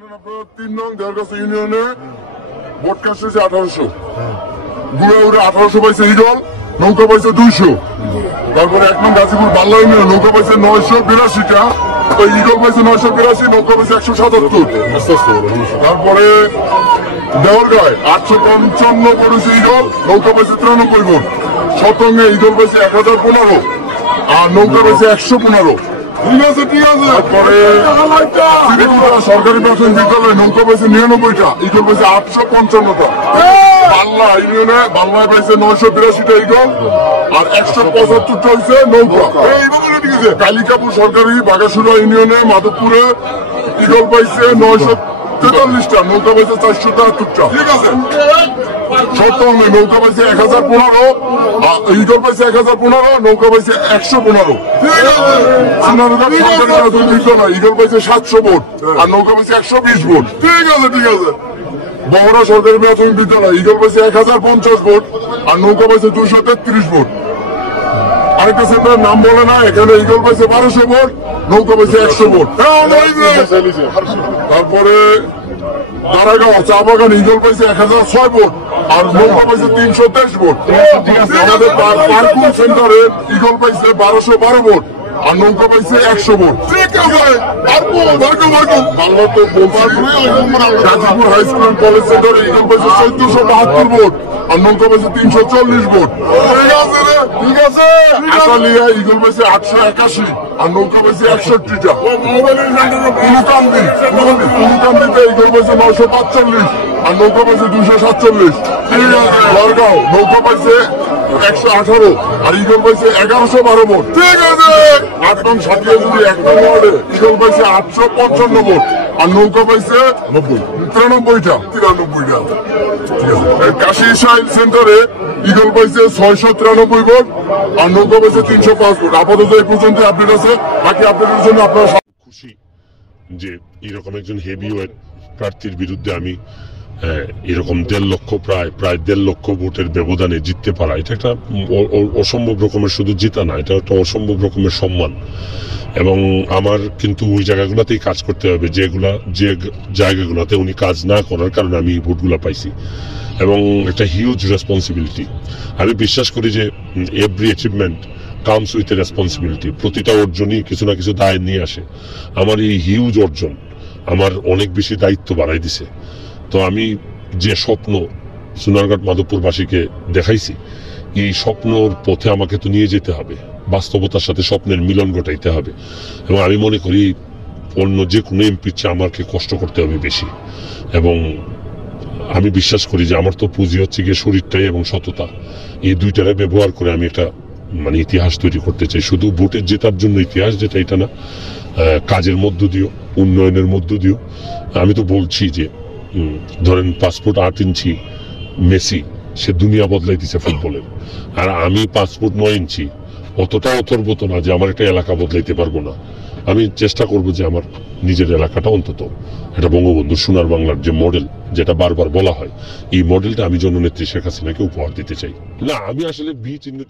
আপনার 3 নং দেওয়ারগাছা ইউনিয়নে ভোট কাটছে 1800, গুড়াউড়ে 1800 পাইছে ইগল, নৌকা পাইছে 200। তারপরে 1 নং গাজীপুর বাল্লা ইউনিয়ন নৌকা পাইছে 982টা, ইগল পাইছে 982, নৌকা পাইছে 177। তারপরে দেওয়ারগাঁয় 855 পড়েছে ইগল, নৌকা পাইছে 93 ভোট। শতঙ্গে ইগল পাইছে 1015 আর নৌকা পাইছে 115। ঠিক আছে। তারপরে সরকারি প্রাথমিক বিদ্যালয়ে নৌকা পাইছে 99টা, ইগল পাইছে 855টা। বাংলা ইউনিয়নে বাংলায় পাইছে 982টা ইগল আর 175টা হয়েছে নৌকা। কালিকাপুর সরকারি বাগাসুরা ইউনিয়নে মাধবপুরে ইগল পাইছে 943টা, নৌকা পাইছে 473টা। ঠিক আছে। সপ্তমে নৌকা পাইছে 1015, ইগল পাইছে 1015, নৌকা পাইছে 115। ইগল পাইছে 700 ভোট আর নৌকা পাইছে 120 ভোট। ঠিক আছে। বহরা সরকারি প্রাথমিক বিদ্যালয় ইগল পাইছে 1050 ভোট আর নৌকা পাইছে 233 ভোট। আরেকটা সেন্টারের নাম বলে না, এখানে ইগল পাইছে 1200 ভোট, নৌকা পাইছে 100 ভোট। তারপরে দারাগাঁও চা বাগান ইগল পাইছে 1006 ভোট আর নৌকা পাইছে 323 ভোট। আমাদের পার্কুল সেন্টারে ইগল পাইছে 1212 ভোট আর নৌকা পাইছে 100 ভোট। গাজীপুর হাই স্কুল কলেজ সেন্টারে ইগল পাইছে 1472 ভোট আর নৌকা পাইছে 340 ভোট। ঠিক আছে। আকালিয়া ইগল পাইছে 881 আর নৌকা পাইছে 61টা। উলুকান্দিতে ইগল পাইছে 945 আর নৌকা পাইছে 247। লরগাঁও নৌকা পাইছে 118 আর ইগল পাইছে 1112 ভোট। ঠিক আছে। 8 নং সাথিয়া যদি 1 নং ওয়ার্ডে ইগল পাইছে 855 ভোট আর নৌকা পাইছে 93টা। কাশী সাইল সেন্টারে ইগল পাইছে 693 ভোট আর নৌকা পাইছে 305 ভোট। আপাতত এই পর্যন্ত আপডেট আছে, বাকি আপডেটের জন্য আপনারা খুশি যে এরকম একজন হেভিওয়েট প্রার্থীর বিরুদ্ধে আমি এরকম 1.5 লক্ষ প্রায় 1.5 লক্ষ ভোটের ব্যবধানে জিততে পারা। এটা একটা অসম্ভব রকমের, শুধু জিতা না, এটা একটা অসম্ভব রকমের সম্মান। এবং আমার কিন্তু ওই জায়গাগুলোতেই কাজ করতে হবে যে জায়গাগুলোতে উনি কাজ না করার কারণে আমি এই ভোটগুলো পাইছি। এবং একটা হিউজ রেসপন্সিবিলিটি। আমি বিশ্বাস করি যে every achievement comes with a responsibility. প্রতিটা অর্জনই কিছু না কিছু দায় নিয়ে আসে। আমার এই হিউজ অর্জন আমার অনেক বেশি দায়িত্ব বাড়াই দিছে। তো আমি যে স্বপ্ন সোনারঘাট মাধবপুরবাসীকে দেখাইছি, এই স্বপ্নর পথে আমাকে তো নিয়ে যেতে হবে, বাস্তবতার সাথে স্বপ্নের মিলন ঘটাইতে হবে। এবং আমি মনে করি অন্য যে কোনো এমপির চেয়ে আমাকে কষ্ট করতে হবে বেশি। এবং আমি বিশ্বাস করি যে আমার তো পুঁজি হচ্ছে গিয়ে শরীরটাই এবং সততা, এই দুইটারে ব্যবহার করে আমি একটা ইতিহাস তৈরি করতে চাই। শুধু ভোটের জেতার জন্য ইতিহাস যেটা, এটা না, কাজের মধ্য দিও, উন্নয়নের মধ্য দিও। আমি তো বলছি যে ধরেন 5 ফুট 8 ইঞ্চি মেসি, সে দুনিয়া বদলাই দিছে ফুটবলের। আর আমি 5 ফুট 9 ইঞ্চি, অতটা অথর্বত না যে আমার একটা এলাকা বদলাইতে পারবো না। আমি চেষ্টা করব যে আমার নিজের এলাকাটা অন্তত এটা বঙ্গবন্ধুর সোনার বাংলার যে মডেল, যেটা বারবার বলা হয়, এই মডেলটা আমি জননেত্রী শেখ হাসিনাকে উপহার দিতে চাই। না, আমি আসলে বি চিহ্ন